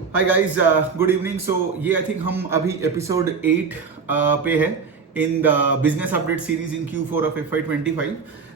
हाय guys, good evening. So ये I think हम अभी एपिसोड 8 पे है in the business update series in Q4 of FY25।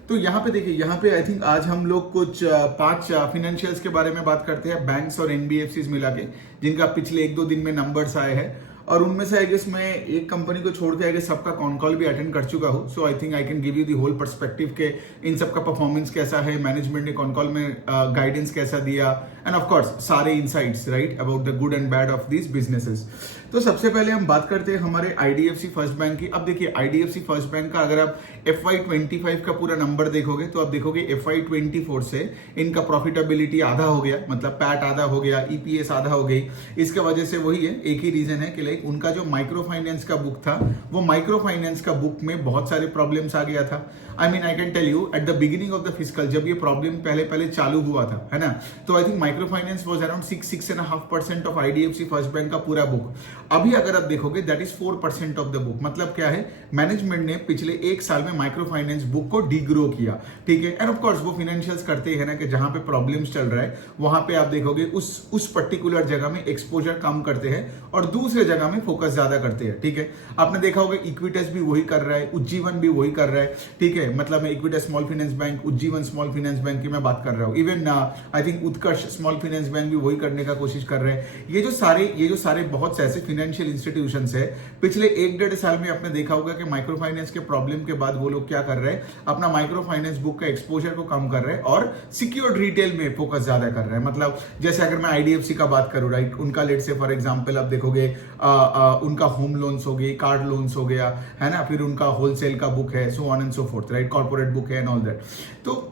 तो यहाँ पे देखिए, यहाँ पे आई थिंक आज हम लोग कुछ 5 फिनेंशियल्स के बारे में बात करते हैं, बैंक्स और NBFCs मिला के, जिनका पिछले 1-2 दिन में नंबर्स आए हैं। और उनमें से आई गेस मैं एक कंपनी को छोड़ के आई गेस सबका कॉन कॉल भी अटेंड कर चुका हूँ। So I think I can give you the whole perspective के इन सबका परफॉर्मेंस कैसा है, मैनेजमेंट ने कॉन कॉल में गाइडेंस कैसा दिया, एंड ऑफ कोर्स सारे insights right about the good and bad of these businesses. तो सबसे पहले हम बात करते हैं हमारे IDFC फर्स्ट बैंक की। अब देखिए, IDFC फर्स्ट बैंक का अगर आप FY25 का पूरा नंबर देखोगे तो आप देखोगे FY24 से इनका प्रॉफिटेबिलिटी आधा हो गया, मतलब पैट आधा हो गया, EPS आधा हो गई। इसके वजह से वही है, एक ही रीजन है कि लाइक उनका जो माइक्रो फाइनेंस का बुक था, वो माइक्रो फाइनेंस का बुक में बहुत सारे प्रॉब्लम्स आ गया था। I can tell you at the beginning of the fiscal, जब ये प्रॉब्लम पहले चालू हुआ था, है ना, तो I think micro finance was around 6.5% of IDFC first bank का पूरा बुक। अभी अगर आप देखोगे that is 4% of the book. मतलब क्या है, मैनेजमेंट ने पिछले 1 साल में माइक्रो फाइनेंस बुक को डिग्रो किया, ठीक है। एंड ऑफ कोर्स वो फाइनेंशियल्स करते हैं ना कि जहां पे प्रॉब्लम्स चल रहा है वहां पे आप देखोगे उस पर्टिकुलर जगह में एक्सपोजर कम करते हैं और दूसरे जगह में फोकस ज्यादा करते हैं, ठीक है। आपने देखा होगा इक्विटस भी वही कर रहा है, उज्जीवन भी वही कर रहा है, ठीक है। मतलब मैं Equitas small finance bank, Ujjivan small finance bank की मैं बात कर रहा हूँ। Even I think Utkarsh small finance bank भी वही करने का कोशिश कर रहे हैं। ये जो सारे बहुत से ऐसे फाइनेंशियल इंस्टीट्यूशंस है, पिछले 1-1.5 साल में आपने देखा होगा कि माइक्रो फाइनेंस के प्रॉब्लम के बाद वो लोग क्या कर रहे हैं, अपना माइक्रो फाइनेंस बुक का एक्सपोजर को कम कर रहे हैं और सिक्योर्ड रिटेल में फोकस ज्यादा कर रहे हैं। मतलब जैसे अगर मैं IDFC का बात करूं, राइट, उनका लेट से फॉर एग्जांपल आप देखोगे उनका होम लोन्स हो गए, कार्ड लोन्स हो गया, है ना, फिर उनका होलसेल का बुक है, सो on and so fourth, right, corporate book है एंड ऑल दैट। तो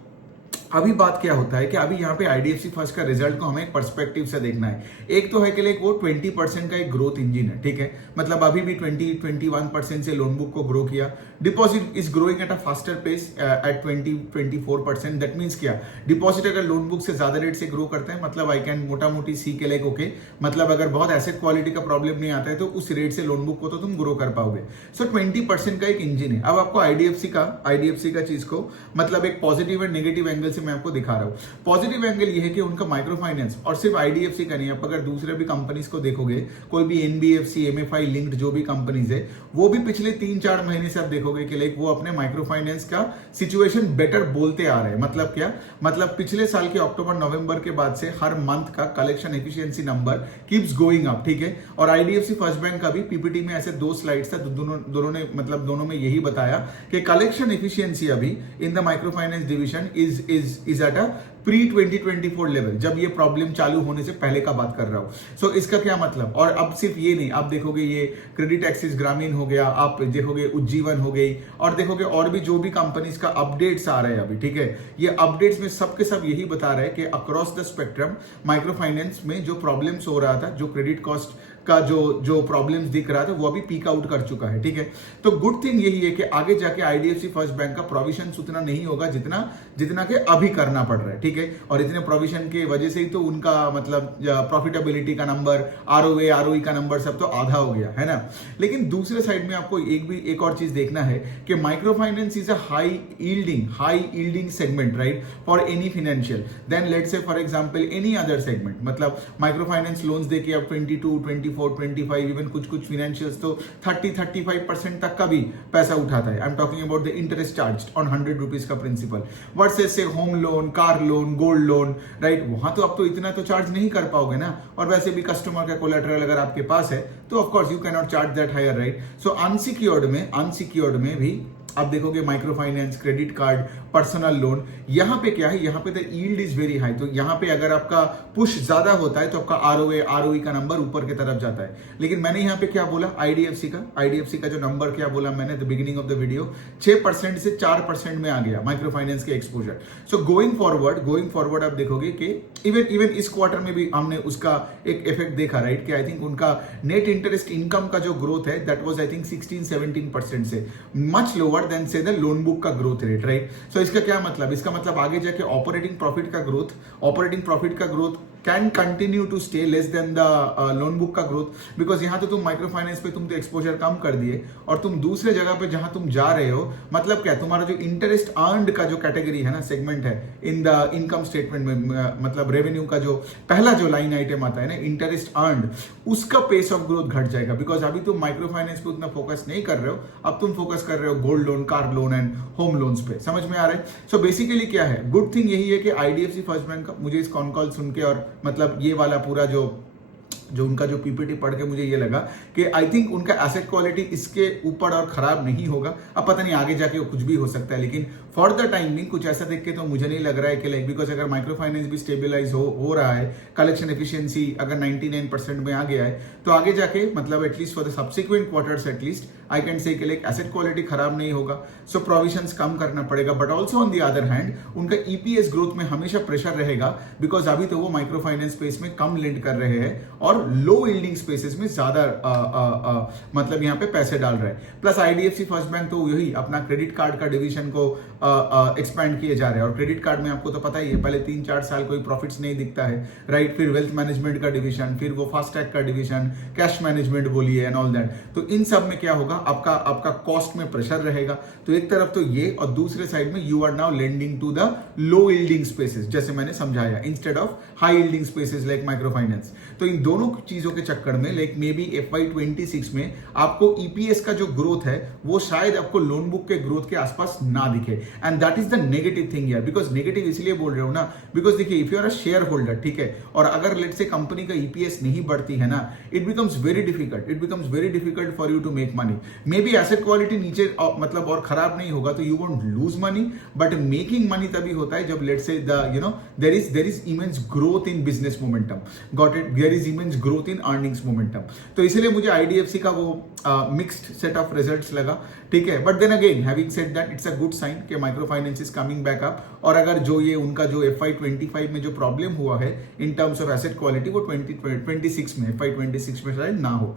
अभी बात क्या होता है कि अभी यहाँ पे IDFC फर्स्ट का रिजल्ट को हमें एक पर्सपेक्टिव से देखना है। एक तो है कि लाइक वो 20% का एक ग्रोथ इंजन है, ठीक है। मतलब अभी भी 20-21% से लोन बुक को ग्रो किया। Deposit is growing at a faster pace at 20-24%। That means क्या, डिपॉजिट अगर लोन बुक से ज्यादा रेट से ग्रो करते हैं, मतलब आई कैन मोटा मोटी सी के लाइक ओके, मतलब अगर बहुत एसेट क्वालिटी का प्रॉब्लम नहीं आता है तो उस रेट से लोन बुक को तो तुम ग्रो कर पाओगे। सो 20% का एक इंजन है। अब आपको IDFC का चीज को मतलब एक पॉजिटिव एंड नेगेटिव एंगल से मैं आपको दिखा रहा हूं। पॉजिटिव एंगल ये है कि उनका माइक्रो फाइनेंस, और सिर्फ IDFC का नहीं, आप अगर दूसरे भी कंपनीज को देखोगे, कोई भी NBFC, MFI लिंक्ड जो भी कंपनीज है, वो भी पिछले 3-4 महीने से आप देखोगे कि लाइक वो अपने माइक्रो फाइनेंस का सिचुएशन बेटर बोलते आ रहे हैं। मतलब क्या, मतलब पिछले साल के अक्टूबर-नवंबर के बाद से हर मंथ का collection efficiency number keeps going up, ठीक है। और IDFC फर्स्ट बैंक का भी PPT में ऐसे 2 स्लाइड्स था, दोनों में यही बताया कि कलेक्शन एफिशिएंसी अभी in the micro finance division is at a pre-2024 level, जब ये प्रॉब्लम चालू होने से पहले का बात कर रहा हूं। सो इसका क्या मतलब, और अब सिर्फ ये नहीं, आप देखोगे ये क्रेडिट एक्सिस ग्रामीण हो गया, आप देखोगे उज्जीवन हो गई, और देखोगे और भी जो भी कंपनीज का अपडेट्स आ रहे हैं अभी, ठीक है। ये अपडेट्स में सबके सब यही बता रहे हैं कि across the spectrum micro finance में जो प्रॉब्लम्स हो रहा था, जो क्रेडिट कॉस्ट का जो प्रॉब्लम्स दिख रहा था, वो अभी पीक आउट कर चुका है, ठीक है। तो गुड थिंग यही है कि आगे जाके IDFC फर्स्ट बैंक का प्रोविजन उतना नहीं होगा जितना कि अभी करना पड़ रहा है, ठीक है। और इतने प्रोविजन के वजह से ही तो उनका मतलब प्रॉफिटेबिलिटी का नंबर, ROE का नंबर सब तो आधा हो गया, है ना। लेकिन दूसरे साइड में आपको एक और चीज देखना है कि micro finance is a high yielding segment, right, for any financial then let's say for example any other segment. मतलब माइक्रो फाइनेंस लोन्स देखिए आप 22, 24, 25, इवन कुछ फाइनेंशियल्स तो 30-35% तक का भी पैसा उठाता है। आई am talking about the interest charge on 100 rupees का प्रिंसिपल वर्सेस से home loan, car loan, gold loan, right. वहां तो आप तो इतना तो चार्ज नहीं कर पाओगे ना, और वैसे भी कस्टमर का कोलेटरल अगर आपके पास है तो of course you can not charge that higher, right. So unsecured में भी आप देखोगे micro finance, credit card, personal loan, यहां पे क्या है, यहां पे the yield is very high. तो यहां पे अगर आपका पुश ज्यादा होता है तो आपका ROE का नंबर ऊपर की तरफ जाता है। लेकिन मैंने यहां पे क्या बोला, IDFC का जो नंबर क्या बोला मैंने the beginning of the video, 6% से 4% में आ गया माइक्रो फाइनेंस के एक्सपोजर। सो गोइंग फॉरवर्ड आप देखोगे कि इवन इस क्वार्टर में भी हमने उसका एक इफेक्ट देखा, राइट, कि आई थिंक उनका नेट इंटरेस्ट इनकम का जो ग्रोथ है दैट वाज आई थिंक 16-17% से मच लोअर देन से द लोन बुक का ग्रोथ रेट, राइट। सो इसका क्या मतलब, इसका मतलब आगे जाके ऑपरेटिंग प्रॉफिट का growth can continue to stay less than the loan book का ग्रोथ, बिकॉज यहाँ तो तुम माइक्रो फाइनेंस पे तुम तो एक्सपोजर कम कर दिए और तुम दूसरे जगह पे जहां तुम जा रहे हो, मतलब क्या तुम्हारा जो इंटरेस्ट अर्नड का जो कैटेगरी है ना, सेगमेंट है इन द इनकम स्टेटमेंट में, मतलब रेवेन्यू का जो पहला जो लाइन आइटम आता है ना, इंटरेस्ट अर्नड, उसका पेस ऑफ ग्रोथ घट जाएगा, बिकॉज अभी तुम माइक्रो फाइनेंस पे उतना फोकस नहीं कर रहे हो, अब तुम फोकस कर रहे हो gold loan, car loan and home loans पे। समझ में आ रहा है? सो बेसिकली क्या है, गुड थिंग यही है कि आईडीएफसी फर्स्ट बैंक का मुझे इस कॉन कॉल सुन के और मतलब ये वाला पूरा जो उनका जो पीपीटी पढ़ के मुझे ये लगा कि आई थिंक उनका एसेट क्वालिटी इसके ऊपर और खराब नहीं होगा। अब पता नहीं आगे जाके वो कुछ भी हो सकता है, लेकिन फॉर द टाइम बिंग कुछ ऐसा देख के तो मुझे नहीं लग रहा है कि लाइक, बिकॉज अगर माइक्रो फाइनेंस भी स्टेबलाइज हो रहा है, कलेक्शन एफिशिएंसी अगर 99% में आ गया है, तो आगे जाके मतलब at least for the subsequent quarters at least I can say कि लाइक एसेट क्वालिटी खराब नहीं होगा। सो प्रोविजंस कम करना पड़ेगा, but also on the other hand उनका ईपीएस ग्रोथ में हमेशा प्रेशर रहेगा, बिकॉज अभी तो वो माइक्रो फाइनेंस स्पेस में कम लेंड कर रहे हैं और लो यील्डिंग स्पेसेस में ज्यादा मतलब यहाँ पे पैसे डाल रहे हैं। प्लस आईडीएफसी फर्स्ट बैंक तो यही अपना क्रेडिट कार्ड का डिवीजन को एक्सपैंड किए जा रहे हैं, और क्रेडिट कार्ड में आपको तो पता ही है पहले 3-4 साल कोई प्रॉफिट्स नहीं दिखता है, राइट? फिर वेल्थ मैनेजमेंट का डिवीजन, फिर वो फास्टैग का डिवीजन, कैश मैनेजमेंट बोलिए एंड ऑल दैट। तो इन सब में क्या होगा, आपका कॉस्ट में प्रेशर रहेगा। तो एक तरफ तो ये, और दूसरे साइड में you are now lending to the low yielding spaces, जैसे मैंने समझाया, instead of high yielding spaces like micro finance. तो इन दोनों चीजों के चक्कर में लाइक मे बी FY26 में आपको ईपीएस का जो ग्रोथ है वो शायद आपको लोन बुक के ग्रोथ के आसपास ना दिखे, and that is the negative thing यार। बिकॉज नेगेटिव इसलिए बोल रहे हो ना, बिकॉज देखिए if you are a shareholder, ठीक है, और अगर लेट से कंपनी का ईपीएस नहीं बढ़ती है ना, it becomes very difficult for you to make money. Maybe asset quality नीचे मतलब और खराब नहीं होगा तो you won't lose money, but making money तभी होता है जब let's say there is immense growth in business momentum, got it, there is immense growth in earnings momentum. तो इसलिए मुझे आईडीएफसी का वो मिक्स्ड सेट ऑफ रिजल्ट्स लगा, ठीक है। But then again having said that, it's a good sign कि micro finance is coming back up, और अगर जो ये उनका जो FY25 में जो प्रॉब्लम हुआ है in terms of asset quality वो 2026 में, FY26 में शायद ना हो।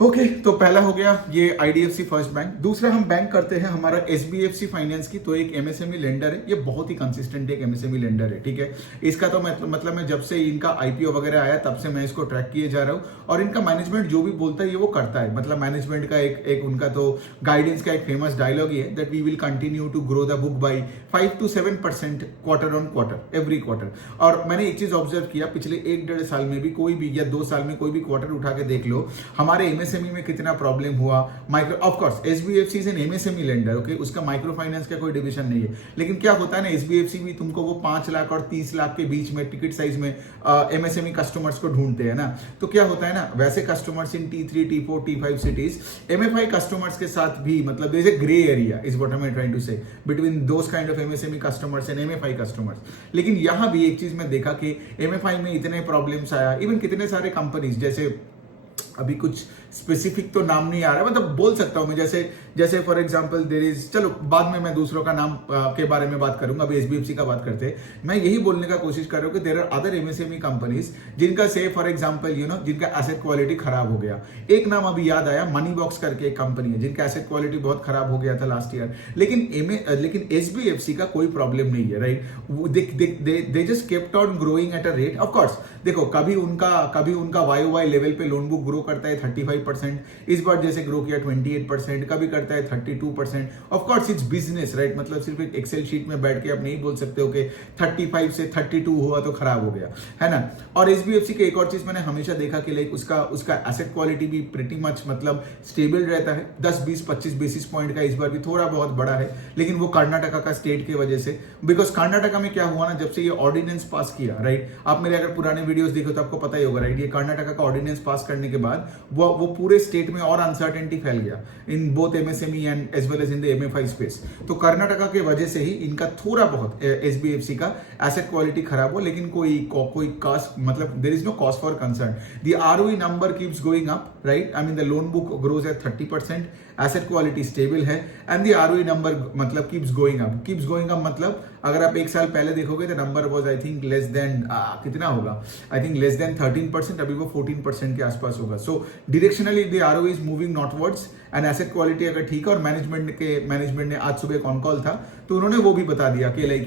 ओके, तो पहला हो गया ये आईडीएफसी फर्स्ट बैंक। दूसरा हम बैंक करते हैं हमारा एसबीएफसी फाइनेंस की, तो एक एमएसएमई लेंडर है, ये बहुत ही कंसिस्टेंट एक एमएसएमई लेंडर है, ठीक है। इसका तो मतलब मैं जब से इनका आईपीओ वगैरह आया तब से मैं इसको ट्रैक किए जा रहा हूँ, और इनका मैनेजमेंट जो भी बोलता है ये वो करता है। मतलब मैनेजमेंट का एक उनका तो गाइडेंस का एक फेमस डायलॉग ही है that we will continue to grow the book by 5 to 7% quarter on quarter, every quarter. और मैंने एक चीज ऑब्जर्व किया, पिछले 1-1.5 साल में भी कोई भी, या 2 साल में कोई भी क्वार्टर उठा के देख लो, हमारे एमएसएमई में कितना प्रॉब्लम हुआ। Micro, of course SBFC is an MSME lender, okay, उसका माइक्रो फाइनेंस का कोई डिवीजन नहीं है, लेकिन क्या होता है ना, एसबीएफसी भी तुमको वो 5 लाख और 30 लाख के बीच में टिकट साइज में एमएसएमई कस्टमर्स को ढूंढते हैं ना। तो क्या होता है ना, वैसे customers in T3, T4, T5 cities, MFI customers के साथ भी मतलब there is a grey area, is what I am trying to say, between those kind of MSME customers and MFI customers. लेकिन यहां भी एक चीज मैं देखा कि एमएफआई में इतने प्रॉब्लम्स आया, इवन कितने सारे कंपनीज, जैसे अभी कुछ स्पेसिफिक तो नाम नहीं आ रहा, मतलब बोल सकता हूं मैं, जैसे फॉर एग्जांपल देयर इज, चलो बाद में मैं दूसरों का नाम के बारे में बात करूंगा, अभी एसबीएफसी का बात करते हैं। मैं यही बोलने का कोशिश कर रहा हूं कि there are other MSME companies जिनका से फॉर एग्जांपल जिनका एसेट क्वालिटी खराब हो गया। एक नाम अभी याद आया, मनी बॉक्स करके एक कंपनी है जिनका एसेट क्वालिटी बहुत खराब हो गया था लास्ट ईयर, लेकिन एसबीएफसी का कोई प्रॉब्लम नहीं है, right. They just kept on growing at a rate. Of course देखो, कभी उनका वाई लेवल पे लोन बुक ग्रो करता है 35%, इस बार जैसे ग्रो किया 28%, कभी करता है 32%। Of course it's business, right, मतलब सिर्फ एक एक्सेल शीट में बैठ के आप नहीं बोल सकते हो कि 35 से 32 हुआ तो खराब हो गया, है ना। और एसबीएफसी के एक और चीज मैंने हमेशा देखा कि लाइक उसका एसेट क्वालिटी भी प्रीटी मच मतलब स्टेबल रहता है, 10, 20, 25 बेसिस पॉइंट का इस बार भी थोड़ा बहुत बड़ा है, लेकिन वो कर्नाटका का स्टेट की वजह से, बिकॉज कर्नाटका में क्या हुआ ना, जब से ये ऑर्डिनेंस पास किया, राइट, आप मेरे अगर पुराने वीडियोस देखो तो आपको पता ही होगा, राइट, ये कर्नाटका का ऑर्डिनेंस पास करने के बाद वो पूरे स्टेट में और अनसर्टेनिटी फैल गया in both MSME and as well as in the MFI space. तो कर्नाटका के वजह से ही इनका थोड़ा बहुत एसबीएफसी का एसेट क्वालिटी खराब हो, लेकिन कोई कॉज मतलब there is no cause for concern. The ROE number keeps going up, right, I mean the loan book grows at 30%, asset quality stable है, एंड द आरओई नंबर मतलब keeps going up मतलब अगर आप एक साल पहले देखोगे तो number was I think less than कितना होगा, आई थिंक लेस देन 13%, अभी वो 14% के आसपास होगा। So directionally the ROE is moving northwards, and asset quality अगर ठीक है, और मैनेजमेंट ने आज सुबह कॉन कॉल था तो उन्होंने वो भी बता दिया कि लाइक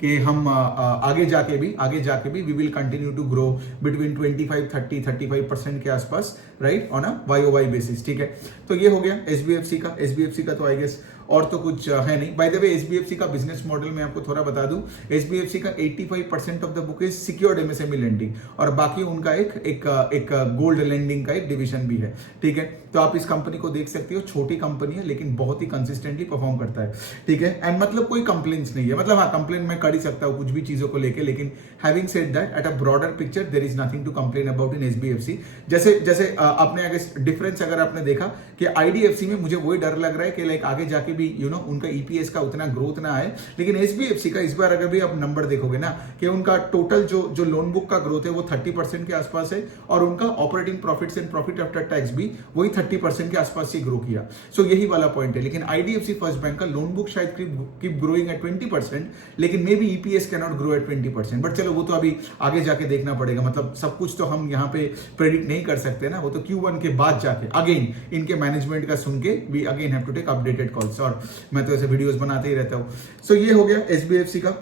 कि हम आगे जाके भी we will continue to grow between 25-30-35% के आसपास, right, on a YOY basis, ठीक है। तो ये हो गया एसबीएफसी का तो आई गेस और तो कुछ है नहीं। बाय द वे एसबीएफसी का बिजनेस मॉडल मैं आपको थोड़ा बता दूं, एसबीएफसी का 85% of the book is secured MSME lending और बाकी उनका एक गोल्ड लेंडिंग का एक डिवीजन भी है, ठीक है। तो आप इस कंपनी को देख सकते हो, छोटी कंपनी है लेकिन बहुत ही कंसिस्टेंटली परफॉर्म करता है, ठीक है। एंड मतलब कोई कंप्लेंट्स नहीं है, मतलब हाँ कंप्लेन मैं कर ही सकता हूँ कुछ भी चीजों को लेके, लेकिन having said that at a broader picture there is nothing to complain about in SBFC. जैसे आपने अगर डिफरेंस अगर आपने देखा कि आईडीएफसी में मुझे वही डर लग रहा है कि लाइक आगे जाके भी उनका ईपीएस का उतना ग्रोथ ना आए, लेकिन एसबीएफसी का इस बार अगर भी आप नंबर देखोगे ना कि उनका टोटल जो लोन बुक का ग्रोथ है वो 30% के आसपास है और उनका operating profits and profit after tax भी वही 30% के आसपास ही ग्रो किया। सो यही वाला पॉइंट है। लेकिन आईडीएफसी फर्स्ट बैंक का लोन बुक शायद कीप ग्रोइंग एट 20%, लेकिन may be EPS can not grow at 20%। But चलो वो तो अभी आगे जाके देखना पड़ेगा, मतलब सब कुछ तो हम यहाँ पे प्रेडिक्ट नहीं कर सकते ना, वो तो Q1 के बाद जाके अगेन इनके मैनेजमेंट का सुन के we again have to take updated calls, और मैं तो ऐसे वीडियोस बनाते ही रहता हूं। सो ये हो गया एसबीएफसी का।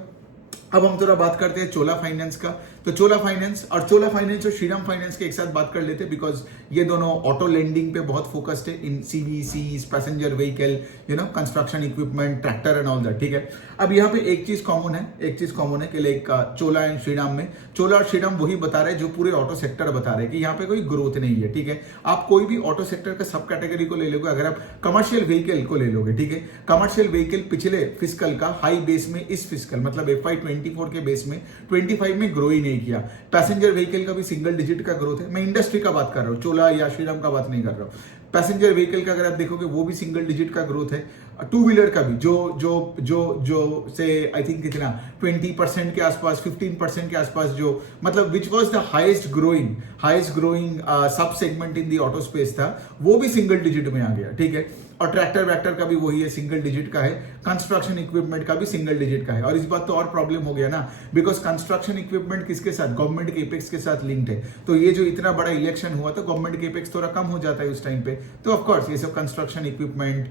अब हम थोड़ा बात करते हैं चोला फाइनेंस का। तो चोला फाइनेंस और श्रीराम फाइनेंस के एक साथ बात कर लेते हैं, बिकॉज ये दोनों ऑटो लेंडिंग पे बहुत फोकस्ड है, in CVC, passenger vehicle, construction equipment, tractor and all that, ठीक है। अब यहाँ पे एक चीज कॉमन है कि लाइक चोला एंड श्रीराम में, चोला और श्रीराम वही बता रहे हैं जो पूरे ऑटो सेक्टर बता रहे हैं कि यहाँ पे कोई ग्रोथ नहीं है, ठीक है। आप कोई भी ऑटो सेक्टर का सब कैटेगरी को ले लोगे, अगर आप कमर्शियल व्हीकल को ले लोगे, ठीक है, कमर्शियल व्हीकल पिछले फिस्कल का हाई बेस में इस फिस्कल मतलब FY24 के बेस में 25 में ग्रो ही नहीं किया। पैसेंजर व्हीकल का भी सिंगल डिजिट का ग्रोथ है, मैं इंडस्ट्री का बात कर रहा हूं, चोला या श्रीराम का बात नहीं कर रहा हूं। पैसेंजर व्हीकल का अगर आप देखोगे वो भी सिंगल डिजिट का ग्रोथ है। टू व्हीलर का भी जो से आई थिंक कितना 20% के आसपास, 15% के आसपास, जो मतलब which was the highest growing sub segment in the auto space था, वो भी सिंगल डिजिट में आ गया, ठीक है। और ट्रैक्टर वैक्टर का भी वही है, सिंगल डिजिट का है। कंस्ट्रक्शन इक्विपमेंट का भी सिंगल डिजिट का है। और इस बात तो और प्रॉब्लम हो गया ना, बिकॉज कंस्ट्रक्शन इक्विपमेंट किसके साथ, गवर्नमेंट के एपेक्स के साथ लिंक्ड है। तो ये जो इतना बड़ा इलेक्शन हुआ तो गवर्नमेंट के एपेक्स थोड़ा कम हो जाता है उस टाइम पे, तो ऑफकोर्स ये सब कंस्ट्रक्शन इक्विपमेंट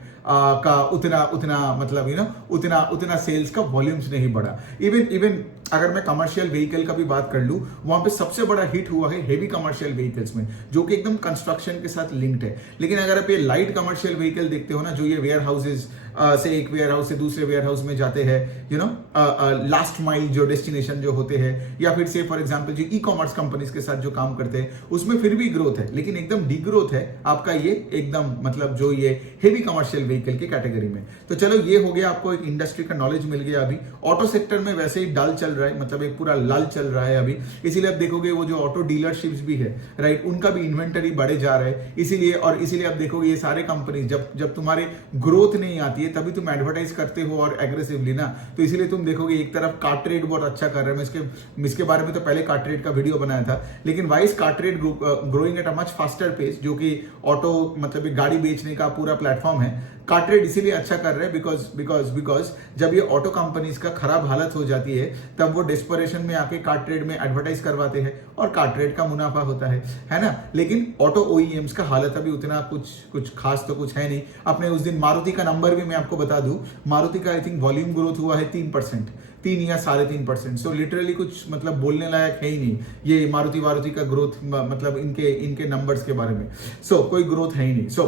का उतना मतलब उतना सेल्स का वॉल्यूम्स नहीं बढ़ा। इवन अगर मैं कमर्शियल व्हीकल का भी बात कर लूं, वहां पे सबसे बड़ा हिट हुआ है हेवी कमर्शियल व्हीकल्स में, जो कि एकदम कंस्ट्रक्शन के साथ लिंक्ड है। लेकिन अगर आप ये लाइट कमर्शियल व्हीकल देखते हो ना, जो ये वेयर हाउसेज से एक वेयर हाउस से दूसरे वेयर हाउस में जाते हैं, लास्ट माइल जो डेस्टिनेशन जो होते हैं, या फिर से फॉर एग्जांपल जो ई कॉमर्स कंपनीज के साथ जो काम करते हैं, उसमें फिर भी ग्रोथ है, लेकिन एकदम डिग्रोथ है आपका ये एकदम मतलब जो ये हेवी कमर्शियल व्हीकल की कैटेगरी में। तो चलो ये हो गया, आपको एक इंडस्ट्री का नॉलेज मिल गया। अभी ऑटो सेक्टर में वैसे ही डल चल रहा है, मतलब एक पूरा लल चल रहा है अभी, इसीलिए आप देखोगे वो जो ऑटो डीलरशिप्स भी है, राइट, उनका भी इन्वेंटरी बढ़े जा रहा है। इसीलिए आप देखोगे ये सारे कंपनी जब तुम्हारे ग्रोथ नहीं आती है तभी तुम एडवर्टाइज करते हो और एग्रेसिवली ना, तो इसीलिए तुम देखोगे एक तरफ कार्टरेट बहुत अच्छा कर रहा है। मैं इसके बारे में तो पहले कार्टरेट का वीडियो बनाया था, लेकिन वाइस कार्टरेट growing at a much faster pace, जो कि ऑटो मतलब गाड़ी बेचने का पूरा प्लेटफॉर्म है। कार्टरेट इसीलिए अच्छा कर रहे हैं बिकॉज जब ये ऑटो कंपनीज का खराब हालत हो जाती है तब वो डेस्परेशन में आके कार्टरेट में एडवर्टाइज करवाते हैं और कार्टरेट का मुनाफा होता है ना। लेकिन ऑटो ओईएम्स का हालत अभी उतना कुछ खास तो कुछ है नहीं। अपने उस दिन मारुति का नंबर भी मैं आपको बता दूं, मारुति का आई थिंक वॉल्यूम ग्रोथ हुआ है 3%, 3 या 3.5%। सो लिटरली कुछ मतलब बोलने लायक है ही नहीं ये मारुति का ग्रोथ, मतलब इनके नंबर्स के बारे में। सो कोई ग्रोथ है ही नहीं।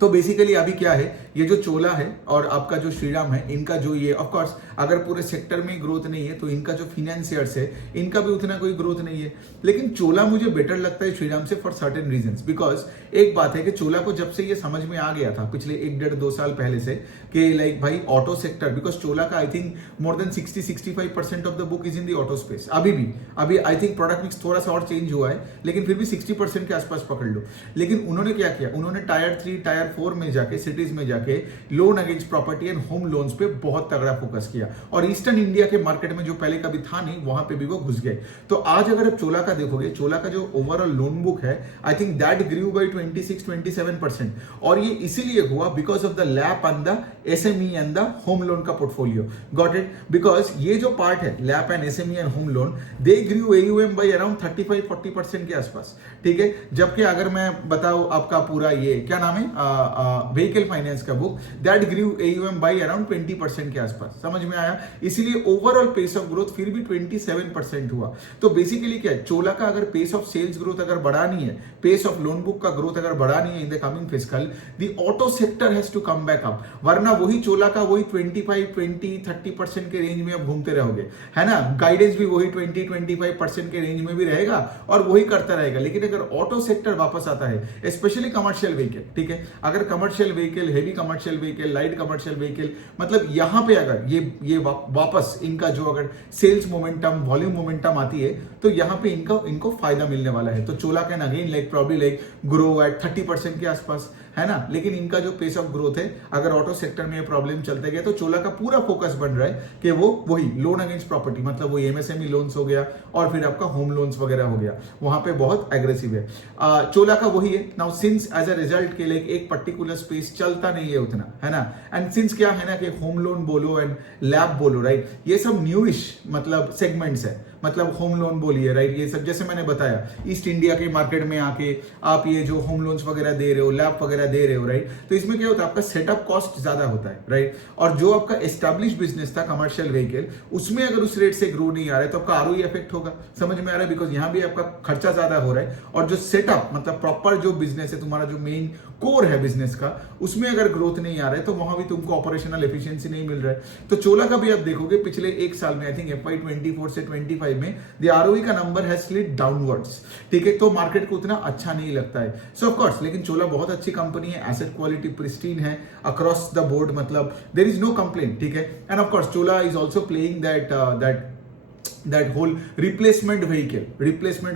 तो बेसिकली अभी क्या है, ये जो चोला है और आपका जो श्रीराम है, इनका जो ये ऑफ कोर्स अगर पूरे सेक्टर में ग्रोथ नहीं है तो इनका जो फाइनेंसियर्स है इनका भी उतना कोई ग्रोथ नहीं है। लेकिन चोला मुझे बेटर लगता है श्रीराम से फॉर सर्टेन रीजंस, बिकॉज एक बात है कि चोला को जब से ये समझ में आ गया था पिछले 1-1.5-2 साल पहले से कि लाइक भाई ऑटो सेक्टर, बिकॉज चोला का I think more than 60-65% of the book is in the auto space. अभी आई थिंक प्रोडक्ट मिक्स थोड़ा सा और चेंज हुआ है, लेकिन फिर भी 60% के आसपास पकड़ लो। लेकिन उन्होंने क्या किया, उन्होंने टायर 3 टायर 4 में जाके, सिटीज में जाके loan against property and home loans पे बहुत तगड़ा फोकस किया, और ईस्टर्न इंडिया के मार्केट में जो पहले कभी था नहीं वहां पे भी वो घुस गए। तो आज अगर आप चोला का देखोगे, चोला का जो ओवरऑल लोन बुक है I think that grew by 26-27%, और ये इसीलिए हुआ because of the LAP and the SME and the home loan का पोर्टफोलियो। Got it? बिकॉज ये जो पार्ट है LAP and SME and home loan, they grew AUM by around 35-40% के आसपास, ठीक है। जबकि अगर मैं बताऊं आपका पूरा ये क्या नाम है व्हीकल फाइनेंस का book, that grew AUM by around 20% के आसपास, समझ में आया। इसीलिए ओवरऑल पेस ऑफ ग्रोथ फिर भी 27% हुआ। तो बेसिकली क्या है, चोला का अगर पेस ऑफ सेल्स ग्रोथ अगर बढ़ानी है, पेस ऑफ लोन बुक का ग्रोथ अगर बढ़ानी है in the coming fiscal, the auto sector has to come back up, वरना वही चोला का वही 25-20-30% के रेंज में अब घूमते रहोगे, है ना। गाइडेंस भी वही 20-25% के रेंज में भी रहेगा और वही करता रहेगा। लेकिन अगर ऑटो सेक्टर वापस आता है, स्पेशली कमर्शियल व्हीकल, ठीक है, अगर commercial vehicle, heavy commercial vehicle, light commercial vehicle, मतलब यहां पे अगर ये वापस इनका जो अगर सेल्स मोमेंटम, वॉल्यूम मोमेंटम आती है, तो यहां पे इनको फायदा मिलने वाला है। तो Chola can again like probably like grow at 30% के आसपास, है ना। लेकिन इनका जो पेस ऑफ ग्रोथ है, अगर ऑटो सेक्टर में ये प्रॉब्लम चलते गए, तो चोला का पूरा फोकस बन रहा है कि वो वही लोन अगेंस्ट प्रॉपर्टी, मतलब वो MSME लोन्स हो गया और फिर आपका होम लोन्स वगैरह हो गया, वहां पे बहुत एग्रेसिव है। चोला का वही है now, since as a result के लाइक एक पर्टिकुलर स्पेस चलता नहीं है उतना, है ना। एंड सिंस क्या है ना कि होम लोन बोलो एंड लैब बोलो, राइट, ये सब न्यूइश मतलब सेगमेंट्स है, मतलब होम लोन बोलिए, राइट, ये सब जैसे मैंने बताया ईस्ट इंडिया के मार्केट में आके आप ये जो होम लोन्स वगैरह दे रहे हो, लैब वगैरह दे रहे हो, राइट, तो इसमें क्या होता है, आपका सेटअप कॉस्ट ज्यादा होता है, राइट। और जो आपका एस्टैब्लिश बिजनेस था कमर्शियल व्हीकल, उसमें अगर उस रेट से ग्रो नहीं आ रहा है, तो आपका ROE इफेक्ट होगा, समझ में आ रहा है, बिकॉज यहां भी आपका खर्चा ज्यादा हो रहा है। और जो सेटअप मतलब प्रॉपर जो बिजनेस है तुम्हारा, जो मेन कोर है बिजनेस का, उसमें अगर ग्रोथ नहीं आ रहा है, तो वहां भी तुमको ऑपरेशनल एफिशिएंसी नहीं मिल रहा है। तो चोला का भी आप देखोगे पिछले एक साल में, आई थिंक FY 24 से 25 में द ROE का नंबर है स्लिड डाउनवर्ड्स, ठीक है, तो मार्केट को उतना अच्छा नहीं लगता है। सो ऑफ कोर्स, लेकिन चोला बहुत अच्छी कंपनी है, एसेट क्वालिटी प्रिस्टीन है अक्रॉस द बोर्ड, मतलब देयर इज नो कंप्लेंट, ठीक है। And of course Chola is also playing that whole replacement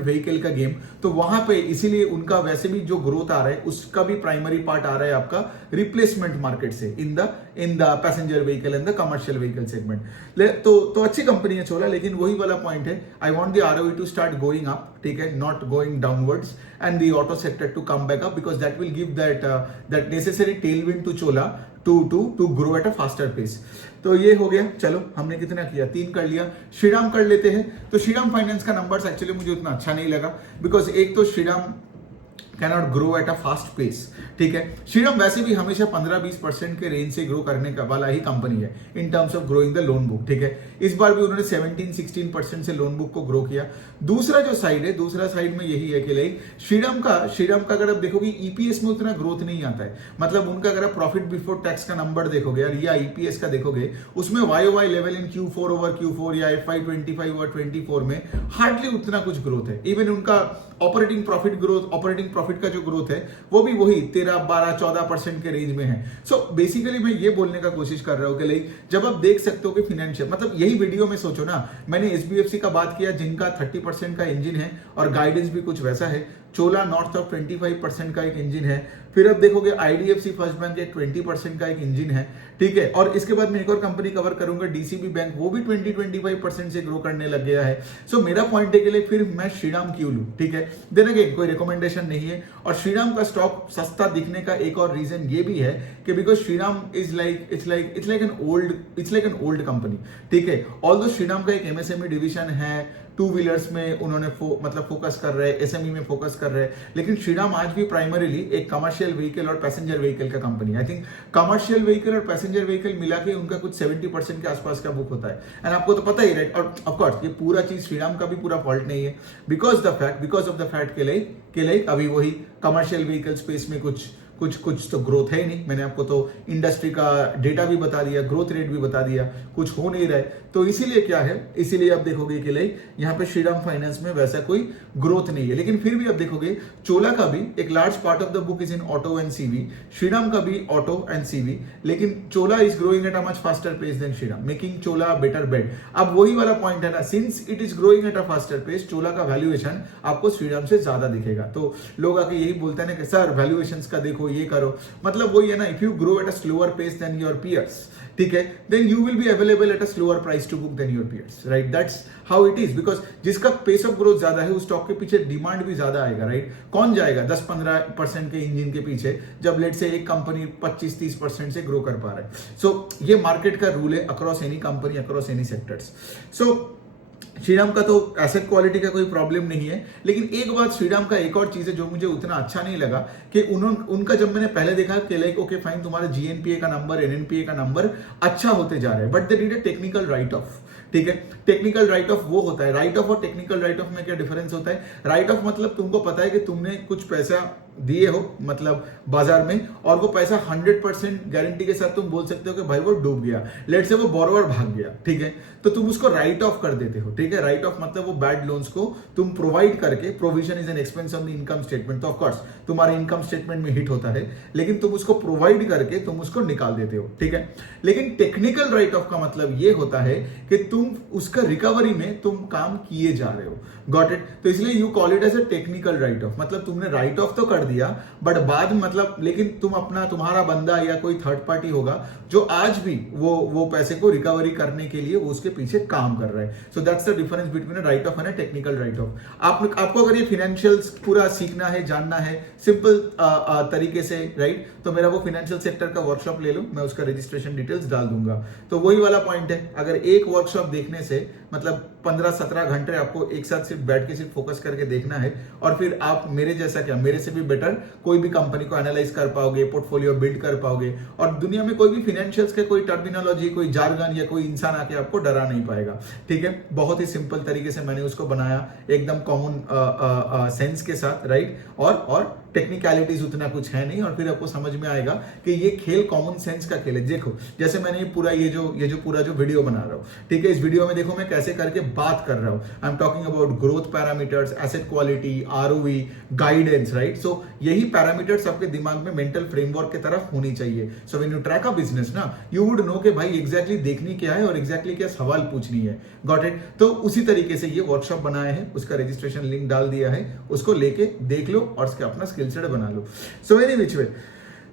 vehicle का गेम, तो वहां पे इसीलिए उनका वैसे भी जो ग्रोथ आ रहा है, उसका भी प्राइमरी पार्ट आ रहा है आपका रिप्लेसमेंट मार्केट से, in the passenger vehicle and the commercial vehicle segment. तो अच्छी कंपनी है चोला, लेकिन वही वाला पॉइंट है, I want the ROE to start going up, ठीक है, not going downwards, and the auto sector to come back up, because that will give that necessary tailwind to Chola to grow at a faster pace. तो ये हो गया, चलो हमने कितना किया, 3 कर लिया। श्रीराम कर लेते हैं। तो श्रीराम फाइनेंस का नंबर्स एक्चुअली मुझे उतना अच्छा नहीं लगा, बिकॉज एक तो Shriram cannot grow at a fast pace, ठीक है। श्रीराम वैसे भी हमेशा 15-20% के रेंज से ग्रो करने का वाला ही कंपनी है in terms of growing the loan book, ठीक है। इस बार भी उन्होंने 17-16% से लोन बुक को ग्रो किया। दूसरा जो साइड है, दूसरा साइड में यही है कि लाइक श्रीराम का अगर आप देखोगे EPS में उतना ग्रोथ नहीं आता है, मतलब उनका अगर आप प्रॉफिट बिफोर टैक्स का नंबर देखोगे या EPS का देखोगे, उसमें YOY level in Q4 over Q4 या FY 25 और 24 में हार्डली उतना कुछ ग्रोथ है। इवन उनका ऑपरेटिंग प्रॉफिट का जो ग्रोथ है, वो भी वही 13-12-14% के रेंज में है। सो बेसिकली मैं ये बोलने का कोशिश कर रहा हूं कि लाइक जब आप देख सकते हो कि फिनेंशियल, मतलब यही वीडियो में सोचो ना, मैंने SBFC का बात किया जिनका 30% का इंजन है और गाइडेंस भी कुछ वैसा है। चोला नॉर्थ ऑफ 25% का एक इंजन है। फिर अब देखोगे IDFC फर्स्ट बैंक एक 20% का एक इंजन है, ठीक है। और इसके बाद मैं एक और कंपनी कवर करूंगा DCB बैंक, वो भी 20-25% से ग्रो करने लग गया है। सो मेरा पॉइंट है के लिए फिर मैं श्रीराम क्यों लूं, ठीक है। देन अगेन कोई रिकमेंडेशन नहीं है। और श्रीराम का स्टॉक सस्ता दिखने का एक और रीजन ये भी है कि because Shriram is like an old company, ठीक है। ऑल्दो श्रीराम का एक MSME डिवीजन है, 2 व्हीलर्स में उन्होंने मतलब फोकस कर रहे हैं, SME में फोकस कर रहे हैं, लेकिन श्रीराम आज भी प्राइमरीली एक कमर्शियल व्हीकल और पैसेंजर व्हीकल का कंपनी है। आई थिंक कमर्शियल व्हीकल और पैसेंजर व्हीकल मिला के उनका कुछ 70% के आसपास का बुक होता है। एंड आपको तो पता ही, राइट। और ऑफकोर्स ये पूरा चीज श्रीराम का भी पूरा फॉल्ट नहीं है, बिकॉज ऑफ द फैक्ट के लाइक अभी वही कमर्शियल व्हीकल स्पेस में कुछ तो ग्रोथ है ही नहीं। मैंने आपको तो इंडस्ट्री का डेटा भी बता दिया, ग्रोथ रेट भी बता दिया, कुछ हो नहीं रहा है। तो इसीलिए क्या है, इसीलिए आप देखोगे कि लाइक यहाँ पे श्रीराम फाइनेंस में वैसा कोई ग्रोथ नहीं है। लेकिन फिर भी आप देखोगे चोला का भी एक large part of the book is in auto and CV, Shriram का भी ऑटो एंड CV, लेकिन Chola is growing at a much faster pace than Shriram, making Chola better bet. अब वही वाला पॉइंट है ना, since it is growing at a faster pace, Chola का valuation आपको श्रीराम से ज्यादा दिखेगा। तो लोग आके यही बोलते हैं ना कि सर वैल्यूएशंस का देखो, ये करो, मतलब वही है ना, if you grow at a slower pace than your peers, ठीक है, then you will be available at a slower price to book than your peers, right. That's how it is, because जिसका पेस ऑफ ग्रोथ ज्यादा है उस stock के पीछे demand भी ज्यादा आएगा, राइट। कौन जाएगा 10-15% के इंजन के पीछे जब लेट से एक कंपनी 25-30% से ग्रो कर पा रहा है। सो ये मार्केट का रूल है across any company, across any sectors. So Shriram का तो एसेट क्वालिटी का कोई प्रॉब्लम नहीं है, लेकिन एक बात श्रीराम का एक और चीज है जो मुझे उतना अच्छा नहीं लगा कि उनका जब मैंने पहले देखा कि लाइक ओके फाइन, तुम्हारा जीएनपीए का नंबर, एनएनपीए का नंबर अच्छा होते जा रहा है, but they did a technical write of. ठीक है, टेक्निकल राइट ऑफ वो होता है, राइट ऑफ और टेक्निकल राइट ऑफ में क्या डिफरेंस होता है? राइट ऑफ मतलब तुमको पता है कि तुमने कुछ पैसा दिए हो मतलब बाजार में, और वो पैसा 100% गारंटी के साथ तुम बोल सकते हो कि भाई वो डूब गया, लेट से वो बोरोवर भाग गया, ठीक है, तो तुम उसको राइट ऑफ कर देते हो। ठीक है, राइट ऑफ मतलब वो बैड लोन्स को तुम प्रोवाइड करके, provision is an expense on the income statement, तो ऑफकोर्स तुम्हारे इनकम स्टेटमेंट में हिट होता है, लेकिन तुम उसको प्रोवाइड करके तुम उसको निकाल देते हो। ठीक है, लेकिन टेक्निकल राइट ऑफ का मतलब ये होता है कि तुम उसका रिकवरी में तुम काम किए जा रहे हो। Got it? तो इसलिए you call it as a technical write off, मतलब तुमने राइट ऑफ तो कर दिया बट बाद मतलब, लेकिन तुम अपना, तुम्हारा बंदा या कोई थर्ड पार्टी होगा जो आज भी वो पैसे को रिकवरी करने के लिए वो उसके पीछे काम कर रहा है। So that's the difference between a right of and a technical write of. आपको अगर ये फाइनेंशियल्स पूरा सीखना है, जानना है सिंपल तरीके से, राइट, तो मेरा वो फाइनेंशियल सेक्टर का वर्कशॉप ले लो, मैं उसका रजिस्ट्रेशन डिटेल्स डाल दूंगा। तो वही वाला पॉइंट है, अगर एक वर्कशॉप देखने से मतलब 15-17 घंटे आपको एक साथ सिर्फ बैठ के सिर्फ फोकस करके देखना है, और फिर आप मेरे जैसा क्या, मेरे से भी बेटर कोई भी कंपनी को एनालाइज कर पाओगे, पोर्टफोलियो बिल्ड कर पाओगे, और दुनिया में कोई भी फाइनेंशियल्स के कोई टर्मिनोलॉजी, कोई जार्गन या कोई इंसान आके आपको डरा नहीं पाएगा। ठीक है, बहुत ही सिंपल तरीके से मैंने उसको बनाया, एकदम कॉमन सेंस के साथ, राइट, और टेक्निकलिटीज उतना कुछ है नहीं, और फिर आपको समझ में आएगा कि ये खेल कॉमन सेंस का खेल है। देखो जैसे मैंने ये जो पूरा जो वीडियो बना रहा हूँ, ठीक है, इस वीडियो में देखो मैं कैसे करके बात कर रहा हूँ। I am talking about growth parameters, asset quality, ROE, guidance, right. So यही पैरामीटर्स आपके दिमाग में मेंटल फ्रेमवर्क की तरफ होनी चाहिए। So when you track a business ना, यू वुड नो कि भाई एग्जैक्टली देखनी क्या है और एग्जैक्टली क्या सवाल पूछनी है। Got it? तो उसी तरीके से ये वर्कशॉप बनाया है, उसका रजिस्ट्रेशन लिंक डाल दिया है, उसको लेके देख लो और उसके अपना स्किल सेट बना लो। सो वेरी विच वे,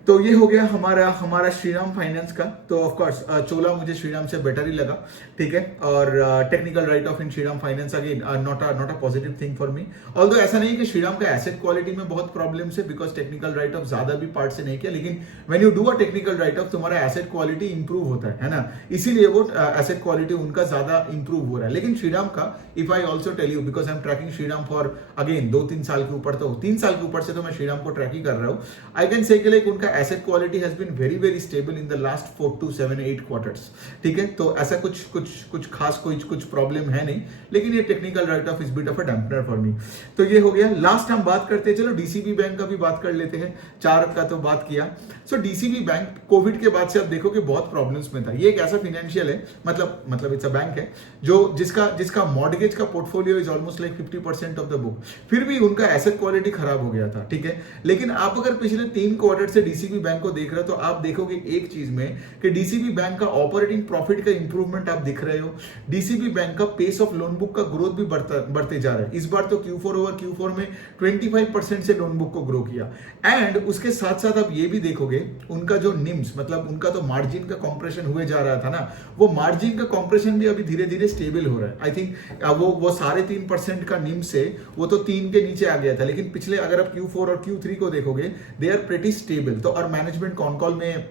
तो ये हो गया हमारा श्रीराम फाइनेंस का। तो ऑफ कोर्स चोला मुझे श्रीराम से बेटर ही लगा, ठीक है, और technical write of in Shriram finance again not a positive thing for me. Although ऐसा नहीं कि श्रीराम का एसेट क्वालिटी में बहुत प्रॉब्लम्स है, बिकॉज टेक्निकल राइट ऑफ ज्यादा भी पार्ट से नहीं किया, लेकिन when you do a technical write of तुम्हारा एसेट क्वालिटी इंप्रूव होता है ना, इसीलिए वो एसेट क्वालिटी उनका ज्यादा इंप्रूव हो रहा है। लेकिन श्रीराम का, if I also tell you, because I am tracking Shriram for again 2-3 साल के ऊपर, तो 3 साल के ऊपर से तो मैं श्रीराम को ट्रैक ही कर रहा हूं। आई कैन से कि लाइक उनका asset quality has been very very stable in the last 4 to 7-8 quarters. ठीक है, तो ऐसा कुछ खास कुछ प्रॉब्लम है नहीं, लेकिन ये technical write of is bit of a dampener for me. तो ये हो गया। लास्ट हम बात करते हैं, चलो डीसीबी बैंक का भी बात कर लेते हैं। 4 का तो बात किया। सो डीसीबी बैंक कोविड के बाद से अब देखो कि बहुत प्रॉब्लम्स में था। ये एक ऐसा फाइनेंशियल है, मतलब इट्स अ बैंक है जो जिसका मॉर्गेज का portfolio is almost like 50% of the book, फिर भी उनका एसेट क्वालिटी खराब हो गया था। ठीक है, लेकिन आप अगर पिछले 3 क्वार्टर से डीसीबी बैंक को देख रहे हो तो आप देखोगे एक चीज में कि डीसीबी बैंक का ऑपरेटिंग प्रॉफिट का इंप्रूवमेंट आप दिख रहे हो। डीसीबी बैंक का पेस ऑफ लोन बुक का ग्रोथ भी बढ़ते जा रहा है। इस बार तो Q4 ओवर Q4 में 25% से लोन बुक को ग्रो किया। एंड उसके साथ साथ आप ये भी देखोगे उनका जो निम्स, मतलब उनका तो मार्जिन का कॉम्प्रेशन हुए जा रहा था ना, वो मार्जिन का कॉम्प्रेशन भी अभी धीरे धीरे स्टेबल हो रहा है। आई थिंक वो 3.5% का निम से वो तो 3 के नीचे आ गया था, लेकिन पिछले अगर आप Q4 और Q3 को देखोगे दे आर प्रेटी स्टेबल। तो और मैनेजमेंट कॉन कॉल में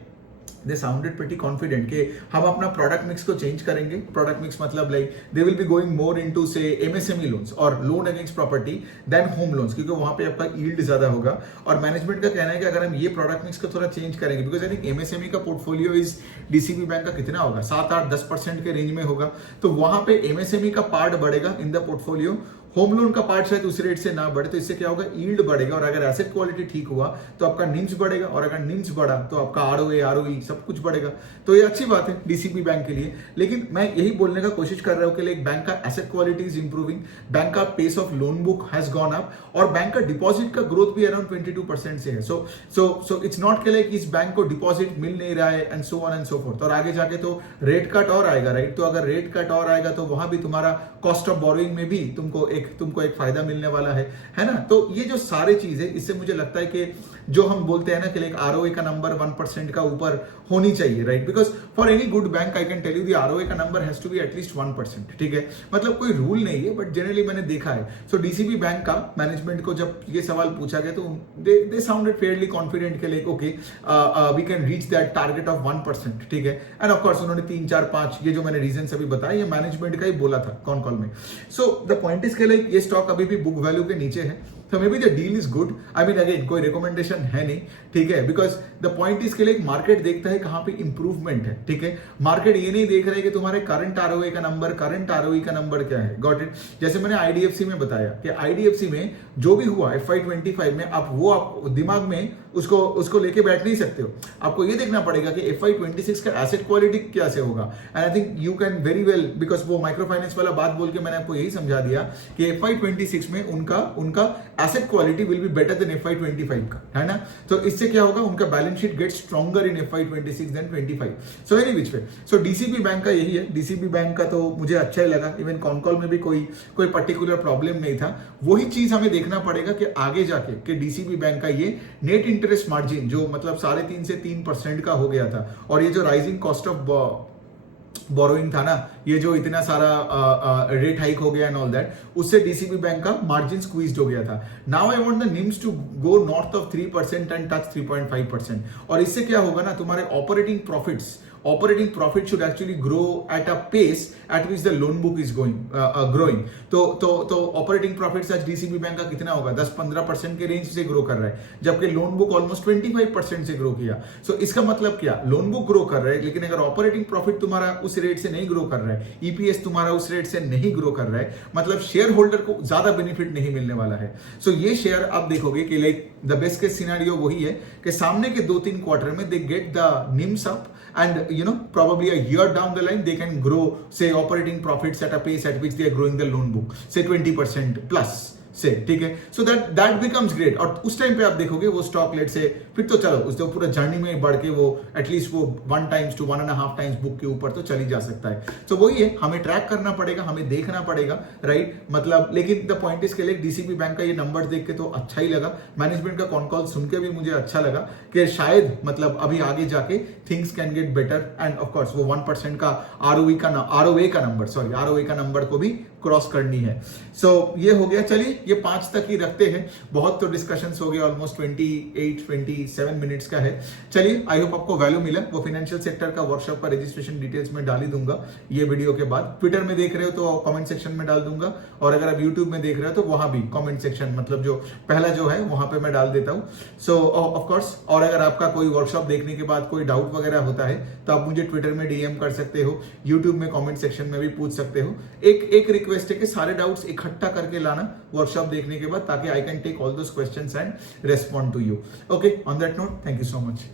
दे साउंडेड प्रीटी कॉन्फिडेंट कि हम अपना प्रोडक्ट मिक्स को चेंज करेंगे। प्रोडक्ट मिक्स मतलब like they will be going more into से एमएसएमई लोन्स और loan against property than home loans, क्योंकि वहां पे आपका यील्ड ज्यादा होगा। और मैनेजमेंट का कहना है कि अगर हम ये प्रोडक्ट मिक्स को थोड़ा चेंज करेंगे, बिकॉज आई थिंक एमएसएमई का पोर्टफोलियो इज डीसीबी बैंक का कितना होगा, 7-8-10% के रेंज में होगा, तो वहां पे एमएसएमई का पार्ट बढ़ेगा in the portfolio. Home loan का पार्ट शायद उस रेट से ना बढ़े, तो इससे क्या होगा, यील्ड बढ़ेगा, और अगर एसेट क्वालिटी ठीक हुआ तो आपका निम्स बढ़ेगा, और अगर निम्स बढ़ा तो आपका आरओई सब कुछ बढ़ेगा। तो ये अच्छी बात है डीसीबी बैंक के लिए। लेकिन मैं यही बोलने का कोशिश कर रहा हूं कि बैंक का asset quality is improving, bank का pace of loan book has gone up, और बैंक का डिपॉजिट का ग्रोथ भी अराउंड 22% से है। सो इट्स नॉट के लाइक इस बैंक को डिपॉजिट मिल नहीं रहा है and so on and so forth. और आगे जाके तो रेट कट और आएगा, राइट। तो अगर रेट कट और आएगा तो वहां भी तुम्हारा कॉस्ट ऑफ बोरोइंग में भी तुमको एक फायदा मिलने वाला है ना। तो ये जो सारे चीज है, इससे मुझे लगता है कि जो हम बोलते हैं ना कि लाइक आरओए का नंबर 1% का ऊपर होनी चाहिए, right? Because for any good bank I can tell you the ROA का number has to be at least 1%, ठीक है? मतलब कोई रूल नहीं है, बट जनरली मैंने देखा है। सो डीसीबी बैंक का मैनेजमेंट को जब ये सवाल पूछा गया तो दे साउंडेड फेयरली कॉन्फिडेंट के like okay we can reach that target of 1%, ठीक है? एंड ऑफ कोर्स उन्होंने 3 4 5 ये जो मैंने रीजन अभी बताया, ये मैनेजमेंट का ही बोला था कॉन कॉल में। सो द पॉइंट इज के लाइक ये स्टॉक अभी भी बुक वैल्यू के नीचे है, तो may be the deal is good. I mean again कोई रिकमेंडेशन है नहीं, ठीक है? बिकॉज द पॉइंट इज के लिए मार्केट देखता है कहां पे इंप्रूवमेंट है, ठीक है? मार्केट ये नहीं देख रहा है कि तुम्हारे करंट आरओए का नंबर क्या है। Got it? जैसे मैंने आईडीएफसी में बताया कि आईडीएफसी में जो भी हुआ FY25 में, आप दिमाग में उसको लेके बैठ नहीं सकते हो। आपको ये देखना पड़ेगा कि FY26 का एसेट क्वालिटी कैसे होगा। And I think you can very well, because वो माइक्रो फाइनेंस वाला बात बोल के मैंने आपको यही समझा दिया कि FY26 में उनका asset quality will be better than FY25 का, है ना? तो इससे क्या होगा, उनका balance sheet get stronger in FY26 than 25। So any which way, so DCB bank का यही है। डीसीबी बैंक का तो मुझे अच्छा ही लगा, इवन कॉन कॉल में भी कोई पर्टिकुलर प्रॉब्लम नहीं था। वही चीज हमें देखना पड़ेगा कि आगे जाके कि डीसीबी बैंक का ये नेट इंटरेस्ट मार्जिन जो मतलब 3.5 से 3% का हो गया था, और ये जो राइजिंग कॉस्ट ऑफ बोरोइंग था ना, ये जो इतना सारा रेट हाइक हो गया एंड ऑल दैट, उससे डीसीबी बैंक का मार्जिन स्क्वीज्ड हो गया था। Now I want the NIMs to go north of 3% and touch 3.5%, और इससे क्या होगा ना, तुम्हारे operating profit should actually grow at a pace at which the loan book is growing। तो ऑपरेटिंग प्रॉफिट्स आज डीसीबी बैंक का कितना होगा, 10-15% के रेंज से ग्रो कर रहा है, जबकि लोन बुक ऑलमोस्ट 25% से ग्रो किया। सो इसका मतलब क्या, लोन बुक ग्रो कर रहा है, लेकिन अगर ऑपरेटिंग प्रॉफिट तुम्हारा उस रेट से नहीं ग्रो कर रहा है, ईपीएस तुम्हारा उस रेट से नहीं ग्रो कर रहा है, मतलब शेयर होल्डर को ज्यादा बेनिफिट नहीं मिलने वाला है। सो ये शेयर आप देखोगे कि like the best case scenario वही है कि सामने के 2-3 क्वार्टर में they get the NIMS up, and probably a year down the line they can grow say operating profits at a pace at which they are growing the loan book, say 20% plus से, ठीक है? So that becomes great, और उस time पे आप देखोगे वो stock late से फिर तो चलो उस पूरा जर्नी में बढ़ के वो एटलीस्ट वो 1 टाइम्स to 1.5 टाइम्स बुक के ऊपर तो चली जा सकता है। तो वही है, हमें ट्रैक करना पड़ेगा, हमें देखना पड़ेगा, राइट? मतलब लेकिन द पॉइंट इज के लिए डीसीबी बैंक का ये नंबर देख के तो अच्छा ही लगा, मैनेजमेंट का कॉन कॉल सुन के भी मुझे अच्छा लगा कि शायद मतलब अभी आगे जाके things can get better, and of course वो 1% का आरओए का नंबर को भी क्रॉस करनी है। सो ये हो गया, चलिए ये 5 तक ही रखते हैं, बहुत तो डिस्कशंस हो गए, ऑलमोस्ट 27 मिनट्स का है। चलिए आई होप आपको वैल्यू मिला। वो फाइनेंशियल सेक्टर का वर्कशॉप का रजिस्ट्रेशन डिटेल्स में डाल ही दूंगा ये वीडियो के बाद। ट्विटर में देख रहे हो तो कमेंट सेक्शन में डाल दूंगा, और अगर आप यूट्यूब में देख रहे हो तो वहां भी कमेंट सेक्शन मतलब जो पहला जो है वहां पे मैं डाल देता हूँ। सो ऑफ कोर्स, और अगर आपका कोई वर्कशॉप देखने के बाद कोई डाउट वगैरह होता है तो आप मुझे ट्विटर में डीएम कर सकते हो, यूट्यूब में कमेंट सेक्शन में भी पूछ सकते हो। एक रिक्वेस्ट है कि सारे डाउट्स इकट्ठा करके लाना वर्कशॉप देखने के बाद, ताकि I can take all those questions and respond to you. Okay, on that note, thank you so much.